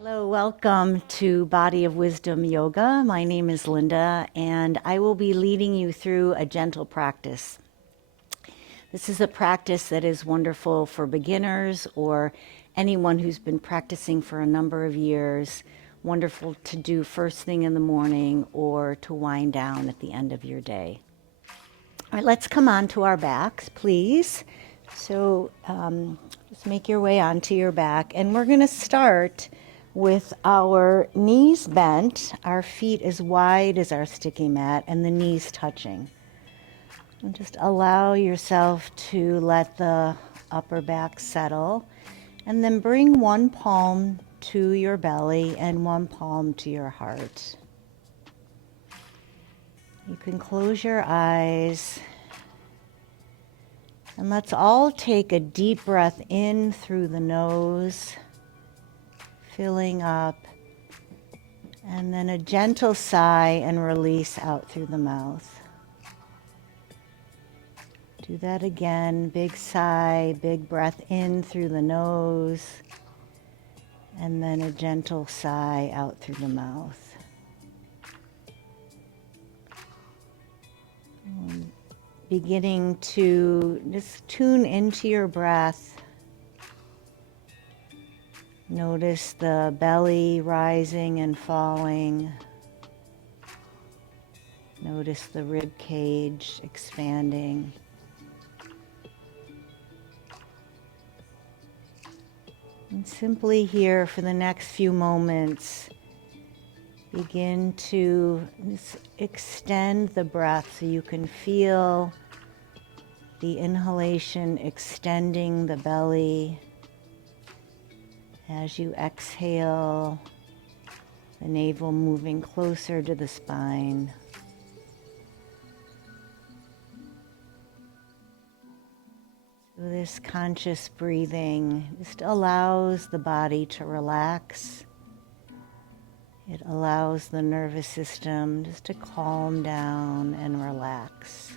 Hello, welcome to Body of Wisdom Yoga. My name is Linda, and I will be leading you through a gentle practice. This is a practice that is wonderful for beginners or anyone who's been practicing for a number of years. Wonderful to do first thing in the morning or to wind down at the end of your day. All right, let's come on to our backs, please. So just make your way onto your back, and we're going to start with our knees bent, our feet as wide as our sticky mat, and the knees touching. And just allow yourself to let the upper back settle, and then bring one palm to your belly and one palm to your heart. You can close your eyes, and let's all take a deep breath in through the nose, filling up, and then a gentle sigh and release out through the mouth. Do that again. Big sigh, big breath in through the nose, and then a gentle sigh out through the mouth. Beginning to just tune into your breath. Notice the belly rising and falling. Notice the rib cage expanding. And simply here for the next few moments, begin to extend the breath so you can feel the inhalation extending the belly. As you exhale, the navel moving closer to the spine. So this conscious breathing just allows the body to relax. It allows the nervous system just to calm down and relax.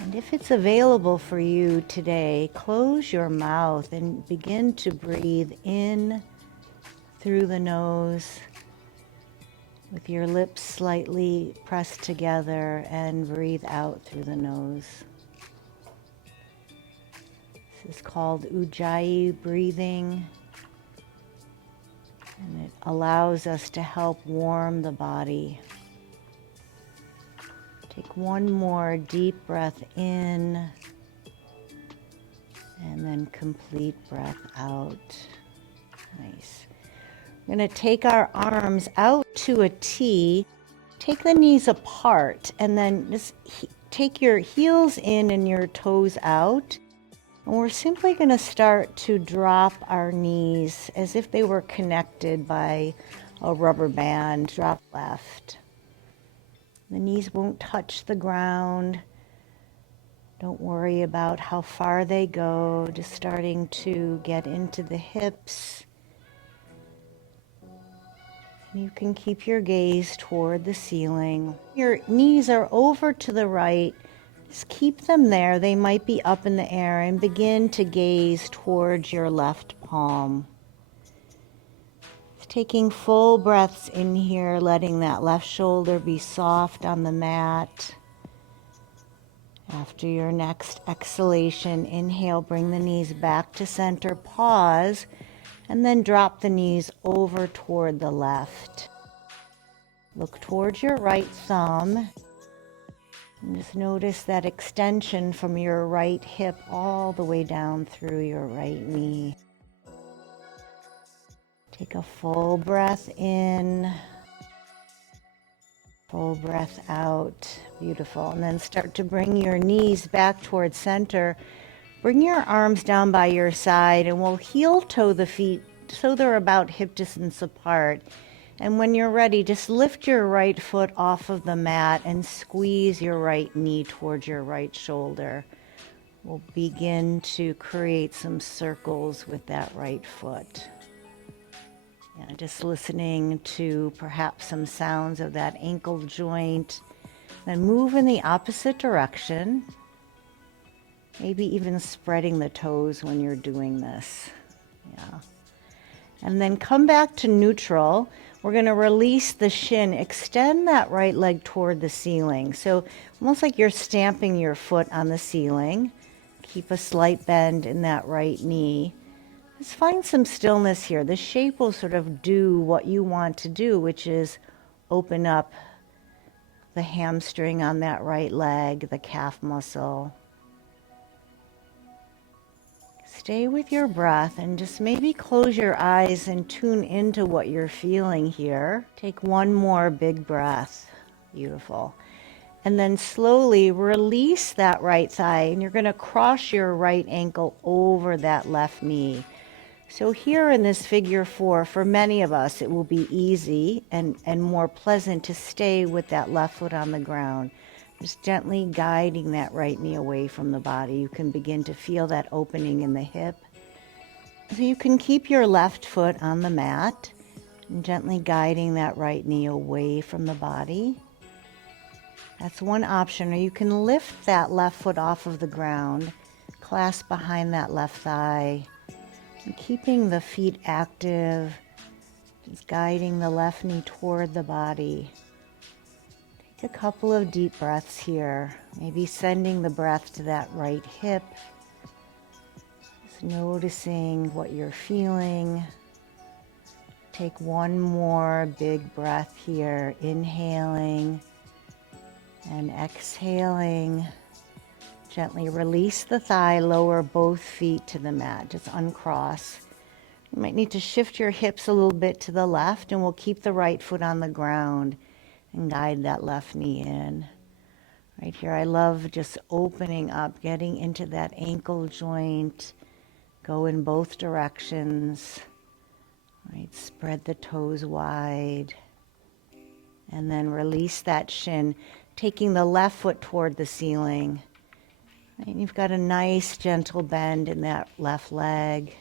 And if it's available for you today, close your mouth and begin to breathe in through the nose with your lips slightly pressed together, and breathe out through the nose. This is called Ujjayi breathing, and it allows us to help warm the body. Take one more deep breath in, and then complete breath out. Nice. We're going to take our arms out to a T, take the knees apart, and then just take your heels in and your toes out. And we're simply going to start to drop our knees as if they were connected by a rubber band. Drop left. The knees won't touch the ground. Don't worry about how far they go, just starting to get into the hips. You can keep your gaze toward the ceiling. Your knees are over to the right. Just keep them there. They might be up in the air, and begin to gaze towards your left palm. Taking full breaths in here, letting that left shoulder be soft on the mat. After your next exhalation, inhale, bring the knees back to center, pause, and then drop the knees over toward the left. Look towards your right thumb. And just notice that extension from your right hip all the way down through your right knee. Take a full breath in, full breath out. Beautiful. And then start to bring your knees back towards center. Bring your arms down by your side, and we'll heel toe the feet so they're about hip distance apart. And when you're ready, just lift your right foot off of the mat and squeeze your right knee towards your right shoulder. We'll begin to create some circles with that right foot. Yeah, just listening to perhaps some sounds of that ankle joint. Then move in the opposite direction. Maybe even spreading the toes when you're doing this. Yeah. And then come back to neutral. We're going to release the shin, extend that right leg toward the ceiling. So almost like you're stamping your foot on the ceiling. Keep a slight bend in that right knee. Just find some stillness here. The shape will sort of do what you want to do, which is open up the hamstring on that right leg, the calf muscle. Stay with your breath and just maybe close your eyes and tune into what you're feeling here. Take one more big breath. Beautiful. And then slowly release that right thigh, and you're going to cross your right ankle over that left knee. So here in this figure 4, for many of us, it will be easy and more pleasant to stay with that left foot on the ground. Just gently guiding that right knee away from the body. You can begin to feel that opening in the hip. So you can keep your left foot on the mat and gently guiding that right knee away from the body. That's one option. Or you can lift that left foot off of the ground, clasp behind that left thigh, and keeping the feet active, just guiding the left knee toward the body. Take a couple of deep breaths here, maybe sending the breath to that right hip. Just noticing what you're feeling. Take one more big breath here, inhaling and exhaling. Gently release the thigh, lower both feet to the mat, just uncross. You might need to shift your hips a little bit to the left, and we'll keep the right foot on the ground and guide that left knee in. Right here, I love just opening up, getting into that ankle joint, go in both directions. Right, spread the toes wide, and then release that shin, taking the left foot toward the ceiling. And you've got a nice gentle bend in that left leg.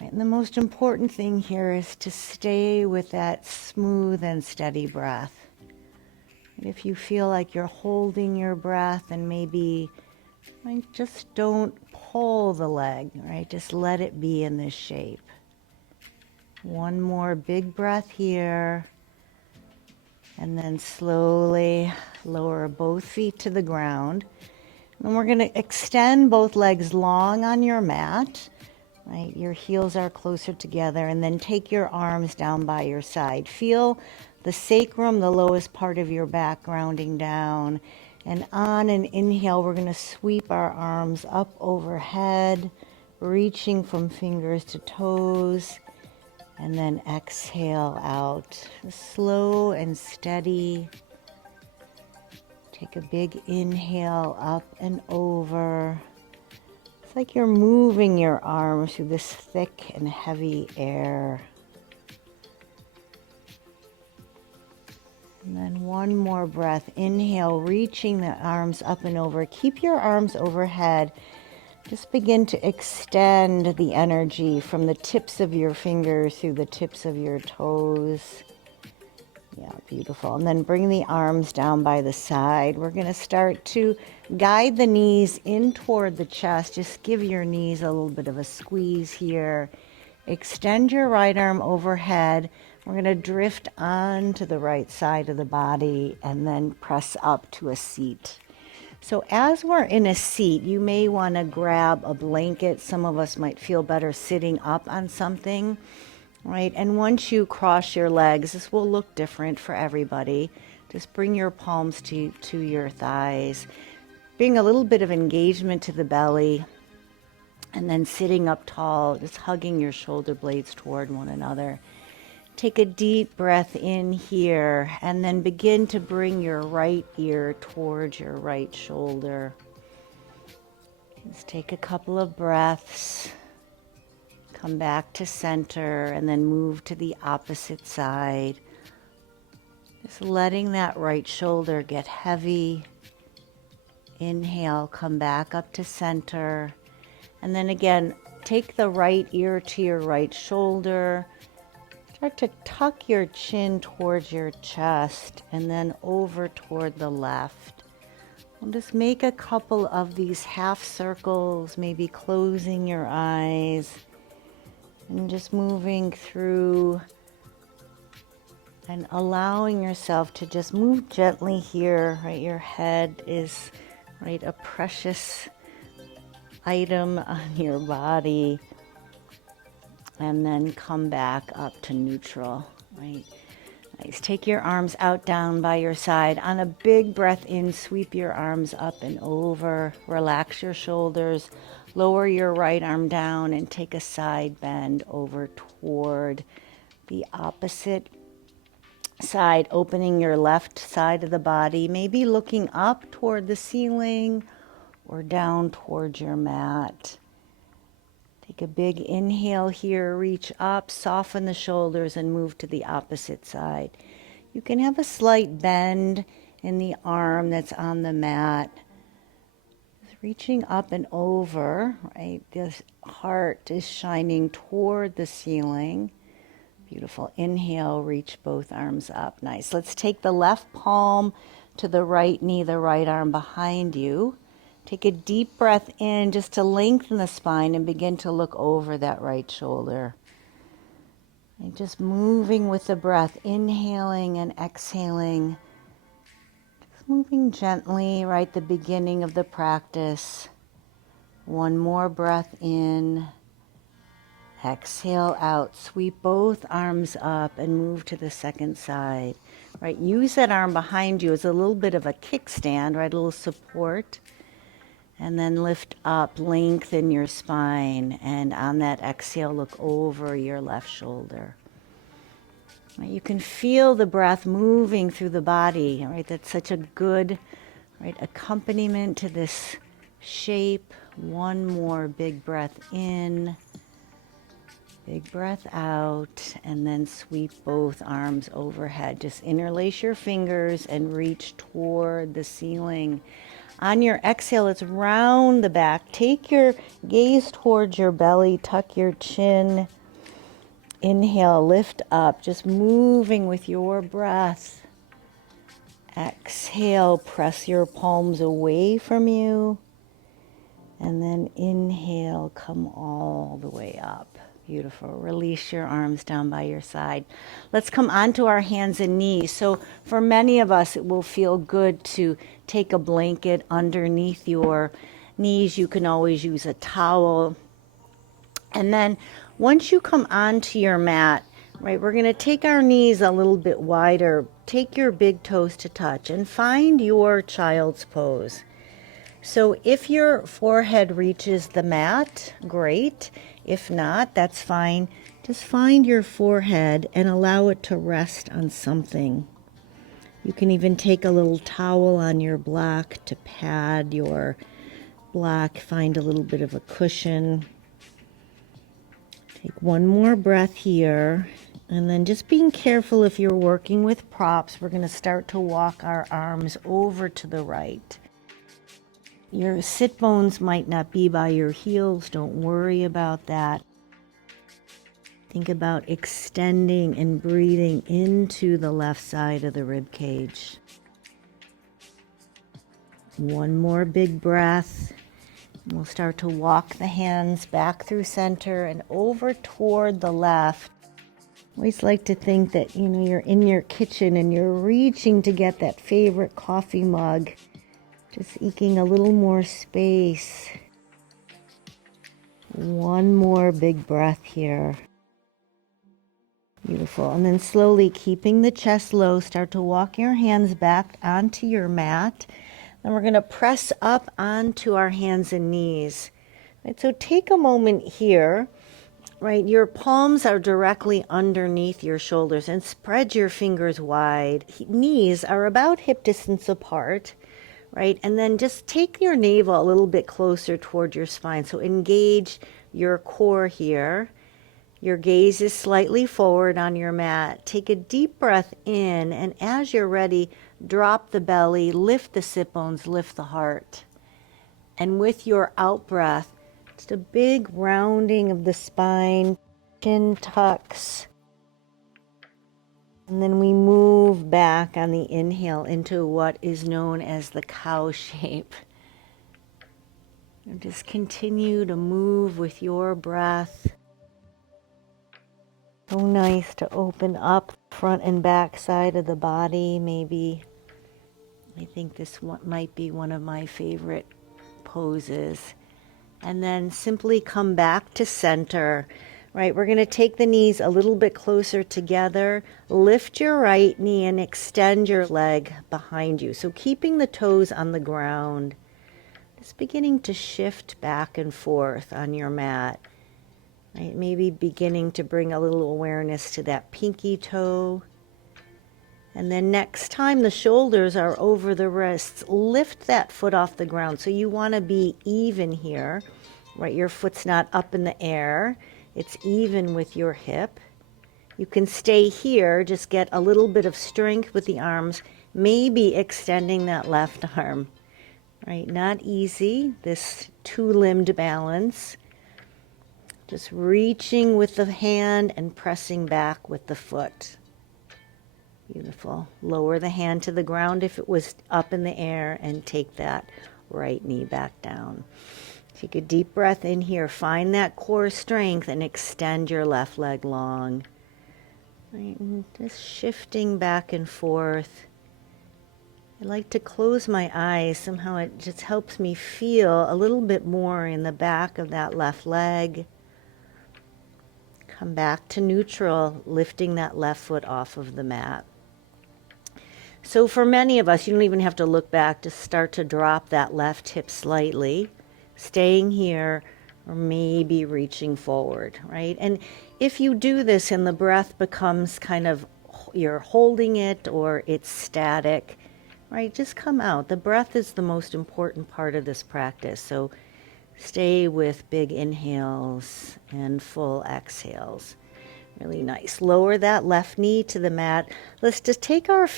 Right, and the most important thing here is to stay with that smooth and steady breath. And if you feel like you're holding your breath, and maybe just don't pull the leg, right? Just let it be in this shape. One more big breath here. And then slowly lower both feet to the ground. And we're going to extend both legs long on your mat. Right? Your heels are closer together. And then take your arms down by your side. Feel the sacrum, the lowest part of your back, grounding down. And on an inhale, we're going to sweep our arms up overhead, reaching from fingers to toes. And then exhale out, slow and steady. Take a big inhale up and over. It's like you're moving your arms through this thick and heavy air. And then one more breath. Inhale, reaching the arms up and over. Keep your arms overhead. Just begin to extend the energy from the tips of your fingers through the tips of your toes. Yeah, beautiful. And then bring the arms down by the side. We're going to start to guide the knees in toward the chest. Just give your knees a little bit of a squeeze here. Extend your right arm overhead. We're going to drift onto the right side of the body and then press up to a seat. So as we're in a seat, you may want to grab a blanket. Some of us might feel better sitting up on something, right? And once you cross your legs, this will look different for everybody. Just bring your palms to your thighs. Bring a little bit of engagement to the belly. And then sitting up tall, just hugging your shoulder blades toward one another. Take a deep breath in here, and then begin to bring your right ear towards your right shoulder. Just take a couple of breaths. Come back to center, and then move to the opposite side. Just letting that right shoulder get heavy. Inhale, come back up to center. And then again, take the right ear to your right shoulder. Start to tuck your chin towards your chest and then over toward the left. We'll just make a couple of these half circles, maybe closing your eyes and just moving through and allowing yourself to just move gently here, right? Your head is, right, a precious item on your body. And then come back up to neutral, right? Nice. Take your arms out down by your side. On a big breath in, sweep your arms up and over. Relax your shoulders. Lower your right arm down and take a side bend over toward the opposite side, opening your left side of the body, maybe looking up toward the ceiling or down towards your mat. Take a big inhale here, reach up, soften the shoulders and move to the opposite side. You can have a slight bend in the arm that's on the mat. Just reaching up and over, right? This heart is shining toward the ceiling. Beautiful. Inhale, reach both arms up. Nice. Let's take the left palm to the right knee, the right arm behind you. Take a deep breath in just to lengthen the spine and begin to look over that right shoulder. And just moving with the breath, inhaling and exhaling. Just moving gently, right, the beginning of the practice. One more breath in. Exhale out. Sweep both arms up and move to the second side. Right, use that arm behind you as a little bit of a kickstand, right, a little support. And then lift up, lengthen your spine, and on that exhale, look over your left shoulder. Right, you can feel the breath moving through the body, right? That's such a good, right, accompaniment to this shape. One more big breath in, big breath out, and then sweep both arms overhead. Just interlace your fingers and reach toward the ceiling. On your exhale, it's round the back. Take your gaze towards your belly, tuck your chin. Inhale, lift up, just moving with your breath. Exhale, press your palms away from you. And then inhale, come all the way up. Beautiful. Release your arms down by your side. Let's come onto our hands and knees. So for many of us, it will feel good to take a blanket underneath your knees. You can always use a towel. And then once you come onto your mat, right, we're going to take our knees a little bit wider. Take your big toes to touch and find your child's pose. So if your forehead reaches the mat, great. If not, that's fine. Just find your forehead and allow it to rest on something. You can even take a little towel on your block to pad your block. Find a little bit of a cushion. Take one more breath here. And then just being careful if you're working with props, we're going to start to walk our arms over to the right. Your sit bones might not be by your heels. Don't worry about that. Think about extending and breathing into the left side of the rib cage. One more big breath. We'll start to walk the hands back through center and over toward the left. I always like to think that, you're in your kitchen and you're reaching to get that favorite coffee mug. Just eking a little more space. One more big breath here. Beautiful. And then slowly, keeping the chest low, start to walk your hands back onto your mat. Then we're going to press up onto our hands and knees. Right, so take a moment here. Right, your palms are directly underneath your shoulders and spread your fingers wide. Knees are about hip distance apart. Right, and then just take your navel a little bit closer toward your spine. So engage your core here. Your gaze is slightly forward on your mat. Take a deep breath in, and as you're ready, drop the belly, lift the sit bones, lift the heart. And with your out breath, Just a big rounding of the spine, chin tucks. And then we move back on the inhale into what is known as the cow shape. And just continue to move with your breath. So nice to open up front and back side of the body. Maybe, I think this one might be one of my favorite poses. And then simply come back to center. Right, we're going to take the knees a little bit closer together. Lift your right knee and extend your leg behind you. So keeping the toes on the ground. Just beginning to shift back and forth on your mat. Right, maybe beginning to bring a little awareness to that pinky toe. And then next time the shoulders are over the wrists, lift that foot off the ground. So you want to be even here. Right, your foot's not up in the air. It's even with your hip. You can stay here, just get a little bit of strength with the arms, maybe extending that left arm. Right, not easy, this two-limbed balance. Just reaching with the hand and pressing back with the foot. Beautiful. Lower the hand to the ground if it was up in the air and take that right knee back down. Take a deep breath in here. Find that core strength and extend your left leg long. Right, and just shifting back and forth. I like to close my eyes. Somehow it just helps me feel a little bit more in the back of that left leg. Come back to neutral, lifting that left foot off of the mat. So for many of us, you don't even have to look back. Just start to drop that left hip slightly. Staying here, or maybe reaching forward, right? And if you do this and the breath becomes kind of, you're holding it or it's static, right? Just come out. The breath is the most important part of this practice. So stay with big inhales and full exhales. Really nice. Lower that left knee to the mat. Let's just take our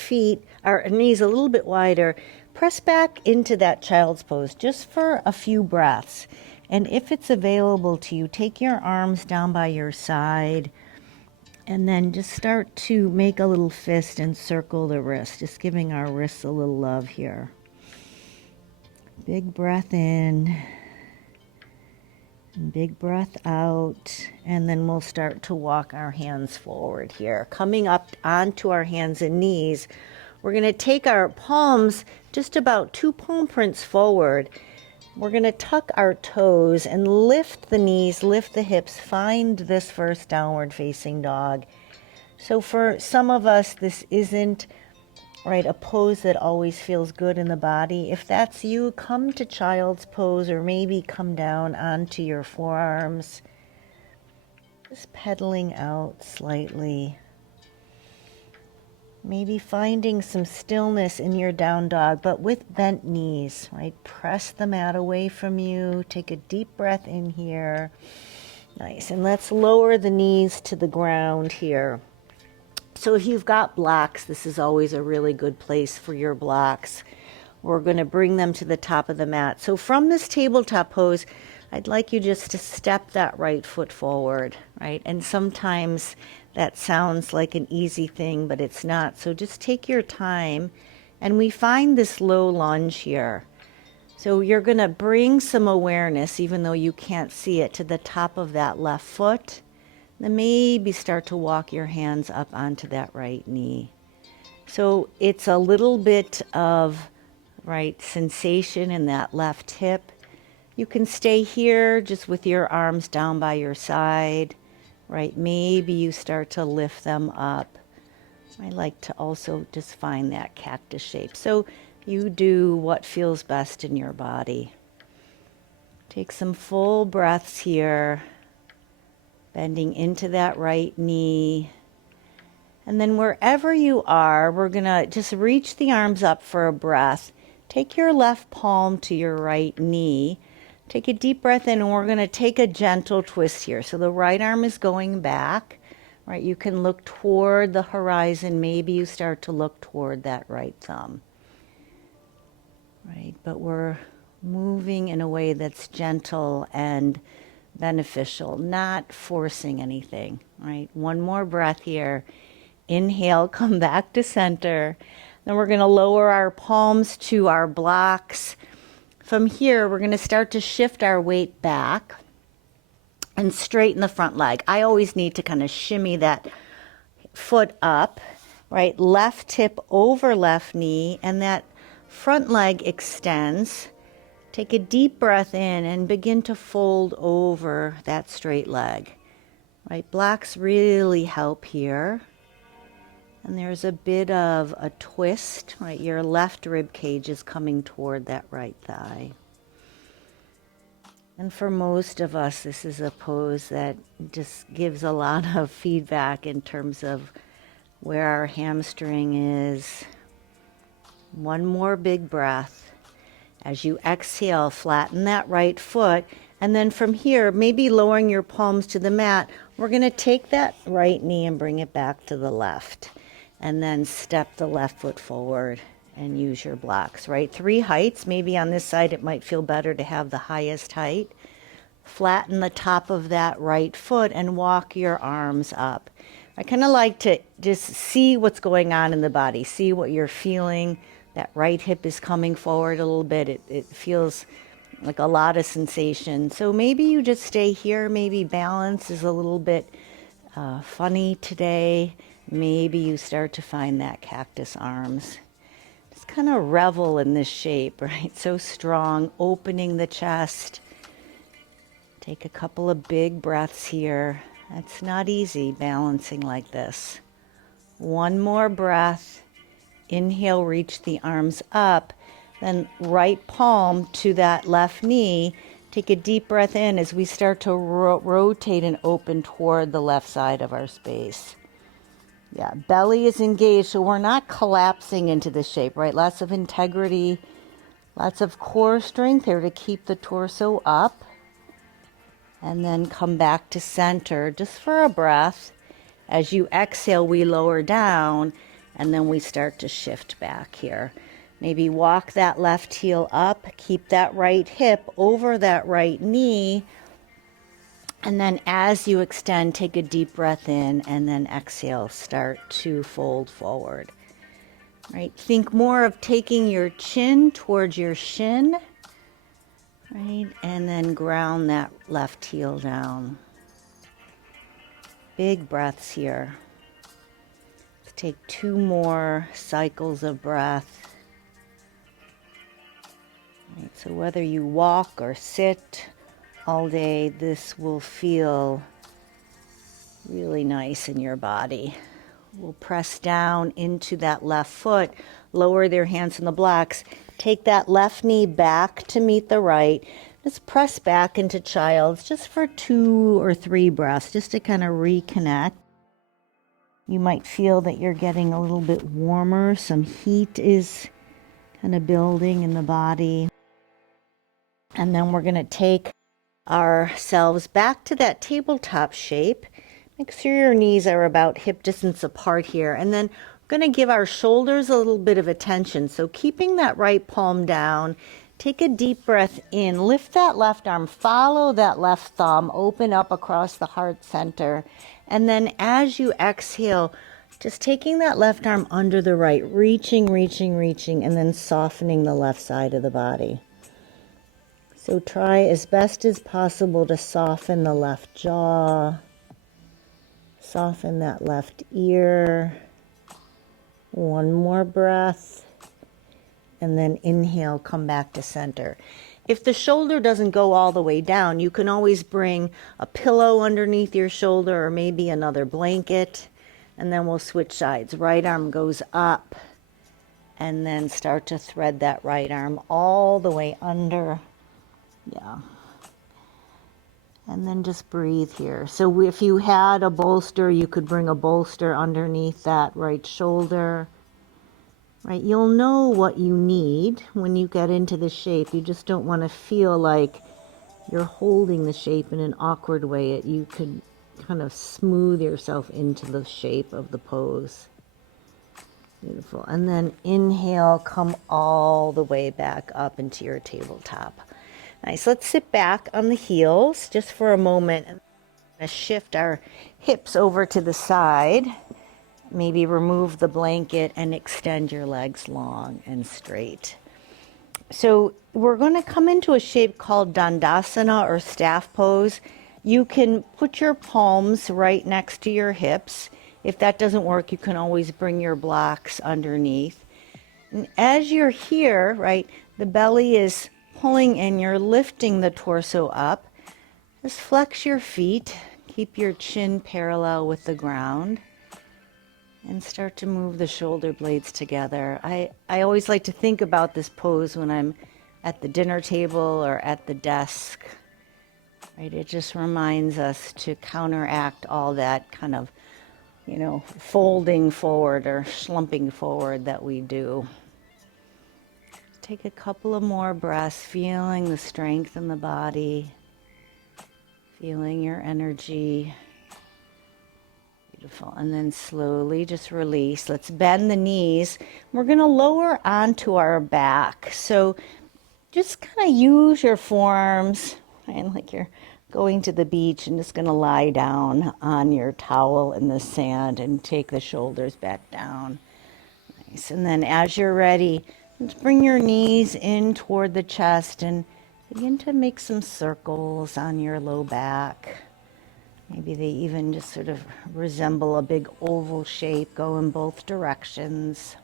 knees a little bit wider. Press back into that child's pose just for a few breaths. And if it's available to you, take your arms down by your side and then just start to make a little fist and circle the wrist, just giving our wrists a little love here. Big breath in. And big breath out, and then we'll start to walk our hands forward here. Coming up onto our hands and knees, we're going to take our palms just about 2 palm prints forward. We're going to tuck our toes and lift the knees, lift the hips, find this first downward facing dog. So for some of us, this isn't right, a pose that always feels good in the body. If that's you, come to child's pose or maybe come down onto your forearms. Just pedaling out slightly. Maybe finding some stillness in your down dog, but with bent knees, right? Press the mat away from you. Take a deep breath in here. Nice. And let's lower the knees to the ground here. So if you've got blocks, this is always a really good place for your blocks. We're going to bring them to the top of the mat. So from this tabletop pose, I'd like you just to step that right foot forward, right? And sometimes that sounds like an easy thing, but it's not. So just take your time. And we find this low lunge here. So you're going to bring some awareness, even though you can't see it, to the top of that left foot. Then maybe start to walk your hands up onto that right knee. So it's a little bit of, right, sensation in that left hip. You can stay here just with your arms down by your side, right? Maybe you start to lift them up. I like to also just find that cactus shape. So you do what feels best in your body. Take some full breaths here. Bending into that right knee. And then wherever you are, we're going to just reach the arms up for a breath. Take your left palm to your right knee. Take a deep breath in, and we're going to take a gentle twist here. So the right arm is going back, right? You can look toward the horizon. Maybe you start to look toward that right thumb, right? But we're moving in a way that's gentle and beneficial, not forcing anything, right? One more breath here. Inhale, come back to center. Then we're going to lower our palms to our blocks. From here, we're going to start to shift our weight back and straighten the front leg. I always need to kind of shimmy that foot up, right? Left hip over left knee, and that front leg extends. Take a deep breath in and begin to fold over that straight leg, right? Blocks really help here. And there's a bit of a twist, right? Your left rib cage is coming toward that right thigh. And for most of us, this is a pose that just gives a lot of feedback in terms of where our hamstring is. One more big breath. As you exhale, flatten that right foot. And then from here, maybe lowering your palms to the mat, we're going to take that right knee and bring it back to the left. And then step the left foot forward and use your blocks, right? 3 heights. Maybe on this side, it might feel better to have the highest height. Flatten the top of that right foot and walk your arms up. I kind of like to just see what's going on in the body, see what you're feeling. That right hip is coming forward a little bit. It feels like a lot of sensation. So maybe you just stay here. Maybe balance is a little bit funny today. Maybe you start to find that cactus arms. Just kind of revel in this shape, right? So strong, opening the chest. Take a couple of big breaths here. It's not easy balancing like this. One more breath. Inhale, reach the arms up, then right palm to that left knee. Take a deep breath in as we start to rotate and open toward the left side of our space. Yeah, belly is engaged, so we're not collapsing into the shape, right? Lots of integrity, lots of core strength here to keep the torso up. And then come back to center just for a breath. As you exhale, we lower down. And then we start to shift back here. Maybe walk that left heel up, keep that right hip over that right knee. And then as you extend, take a deep breath in and then exhale, start to fold forward. Right? Think more of taking your chin towards your shin, right? And then ground that left heel down. Big breaths here. Take 2 more cycles of breath. Right, so whether you walk or sit all day, this will feel really nice in your body. We'll press down into that left foot, lower their hands in the blocks, take that left knee back to meet the right. Just press back into child's just for 2 or 3 breaths, just to kind of reconnect. You might feel that you're getting a little bit warmer. Some heat is kind of building in the body. And then we're going to take ourselves back to that tabletop shape. Make sure your knees are about hip distance apart here. And then we're going to give our shoulders a little bit of attention. So keeping that right palm down, take a deep breath in. Lift that left arm. Follow that left thumb. Open up across the heart center. And then as you exhale, just taking that left arm under the right, reaching, and then softening the left side of the body. So try as best as possible to soften the left jaw, soften that left ear. One more breath, and then inhale, come back to center. If the shoulder doesn't go all the way down, you can always bring a pillow underneath your shoulder or maybe another blanket, and then we'll switch sides. Right arm goes up, and then start to thread that right arm all the way under. Yeah. And then just breathe here. So if you had a bolster, you could bring a bolster underneath that right shoulder. Right, you'll know what you need when you get into the shape. You just don't want to feel like you're holding the shape in an awkward way. You could kind of smooth yourself into the shape of the pose. Beautiful. And then inhale, come all the way back up into your tabletop. Nice. Let's sit back on the heels just for a moment and shift our hips over to the side. Maybe remove the blanket and extend your legs long and straight. So we're going to come into a shape called Dandasana or staff pose. You can put your palms right next to your hips. If that doesn't work, you can always bring your blocks underneath. And as you're here, right, the belly is pulling and you're lifting the torso up. Just flex your feet. Keep your chin parallel with the ground. And start to move the shoulder blades together. I always like to think about this pose when I'm at the dinner table or at the desk. Right? It just reminds us to counteract all that kind of, folding forward or slumping forward that we do. Take a couple of more breaths, feeling the strength in the body, feeling your energy. Beautiful. And then slowly just release. Let's bend the knees. We're going to lower onto our back. So just kind of use your forearms, and like you're going to the beach and just going to lie down on your towel in the sand and take the shoulders back down. Nice. And then as you're ready, let's bring your knees in toward the chest and begin to make some circles on your low back. Maybe they even just sort of resemble a big oval shape, go in both directions.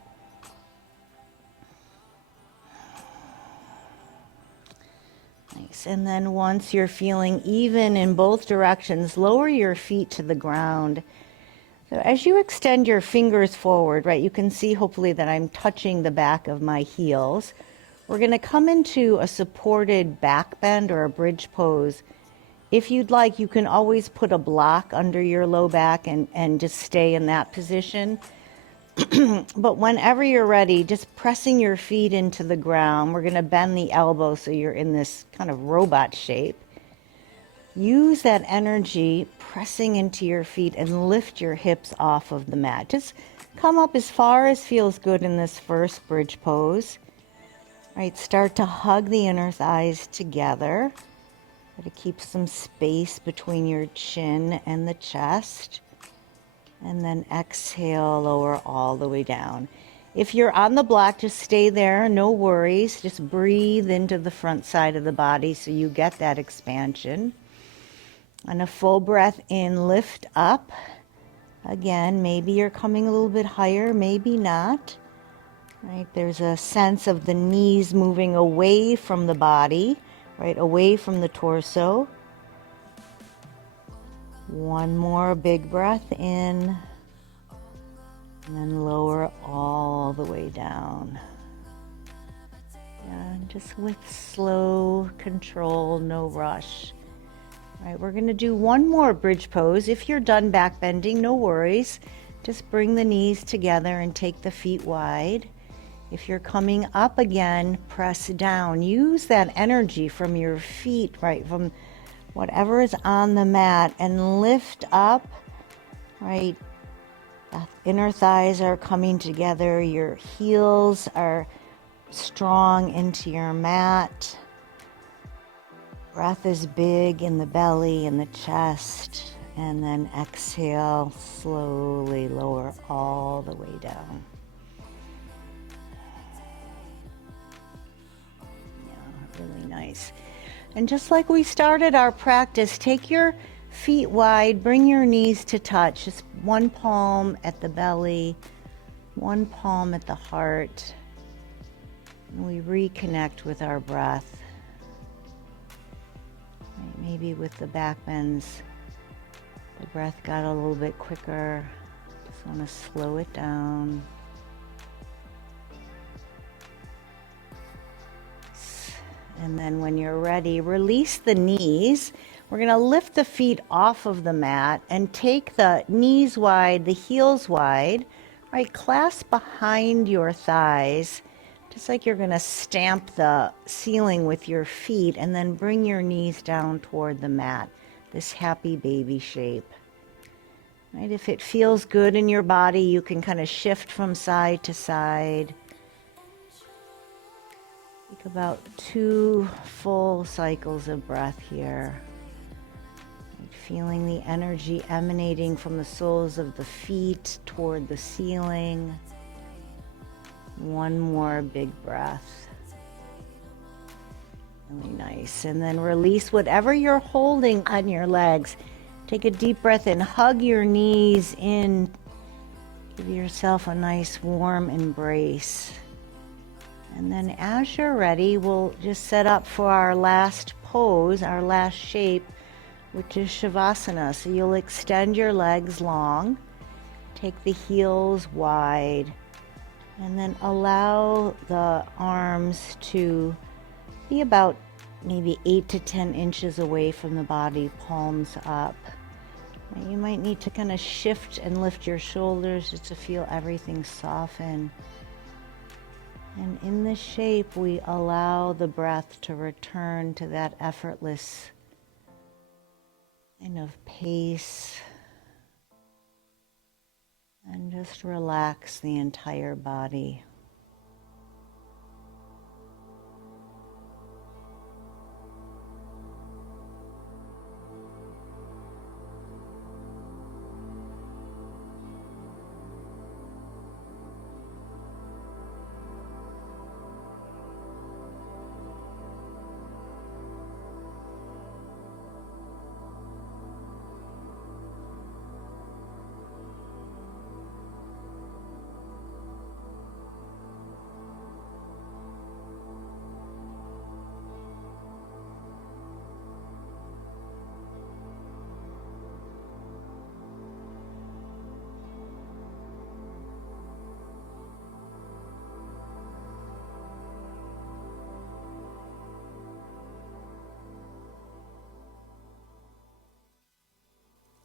Nice. And then once you're feeling even in both directions, lower your feet to the ground. So as you extend your fingers forward, right, you can see hopefully that I'm touching the back of my heels. We're going to come into a supported back bend or a bridge pose. If you'd like, you can always put a block under your low back and just stay in that position. But whenever you're ready, just pressing your feet into the ground. We're going to bend the elbow so you're in this kind of robot shape. Use that energy pressing into your feet and lift your hips off of the mat. Just come up as far as feels good in this first bridge pose. Right, start to hug the inner thighs together. Try to keep some space between your chin and the chest. And then exhale, lower all the way down. If you're on the block, just stay there, no worries. Just breathe into the front side of the body so you get that expansion. And a full breath in, lift up. Again, maybe you're coming a little bit higher, maybe not. Right, there's a sense of the knees moving away from the body, right, away from the torso. One more big breath in, and then lower all the way down. Yeah, just with slow control, no rush. All right, we're going to do one more bridge pose. If you're done back bending, no worries. Just bring the knees together and take the feet wide. If you're coming up again, press down. Use that energy from your feet, right, from whatever is on the mat, and lift up, right? The inner thighs are coming together. Your heels are strong into your mat. Breath is big in the belly and the chest. And then exhale, slowly lower all the way down. Yeah, really nice. And just like we started our practice, take your feet wide, bring your knees to touch. Just one palm at the belly, one palm at the heart. And we reconnect with our breath. Right, maybe with the back bends, the breath got a little bit quicker. Just want to slow it down. And then when you're ready, release the knees. We're going to lift the feet off of the mat and take the knees wide, the heels wide, right? Clasp behind your thighs, just like you're going to stamp the ceiling with your feet, and then bring your knees down toward the mat, this happy baby shape. Right? If it feels good in your body, you can kind of shift from side to side. Take about 2 full cycles of breath here. Feeling the energy emanating from the soles of the feet toward the ceiling. One more big breath. Really nice. And then release whatever you're holding on your legs. Take a deep breath in. Hug your knees in. Give yourself a nice warm embrace. And then as you're ready, we'll just set up for our last pose, our last shape, which is Shavasana. So you'll extend your legs long, take the heels wide, and then allow the arms to be about maybe 8 to 10 inches away from the body, palms up. You might need to kind of shift and lift your shoulders just to feel everything soften. And in this shape, we allow the breath to return to that effortless kind of pace. And just relax the entire body.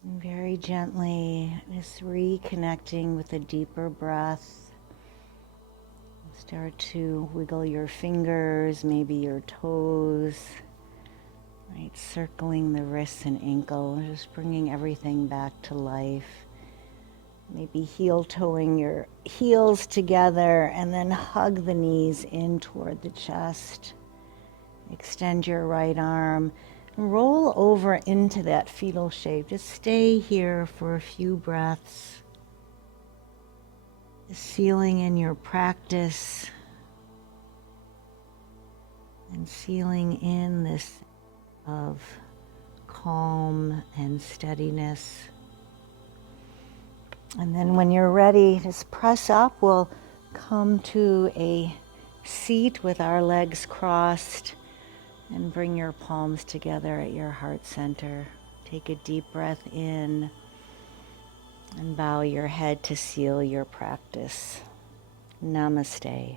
And very gently, just reconnecting with a deeper breath. Start to wiggle your fingers, maybe your toes, right? Circling the wrists and ankles, just bringing everything back to life. Maybe heel-toeing your heels together and then hug the knees in toward the chest. Extend your right arm. Roll over into that fetal shape. Just stay here for a few breaths. Sealing in your practice and sealing in this of calm and steadiness. And then when you're ready, just press up. We'll come to a seat with our legs crossed and bring your palms together at your heart center. Take a deep breath in and bow your head to seal your practice. Namaste.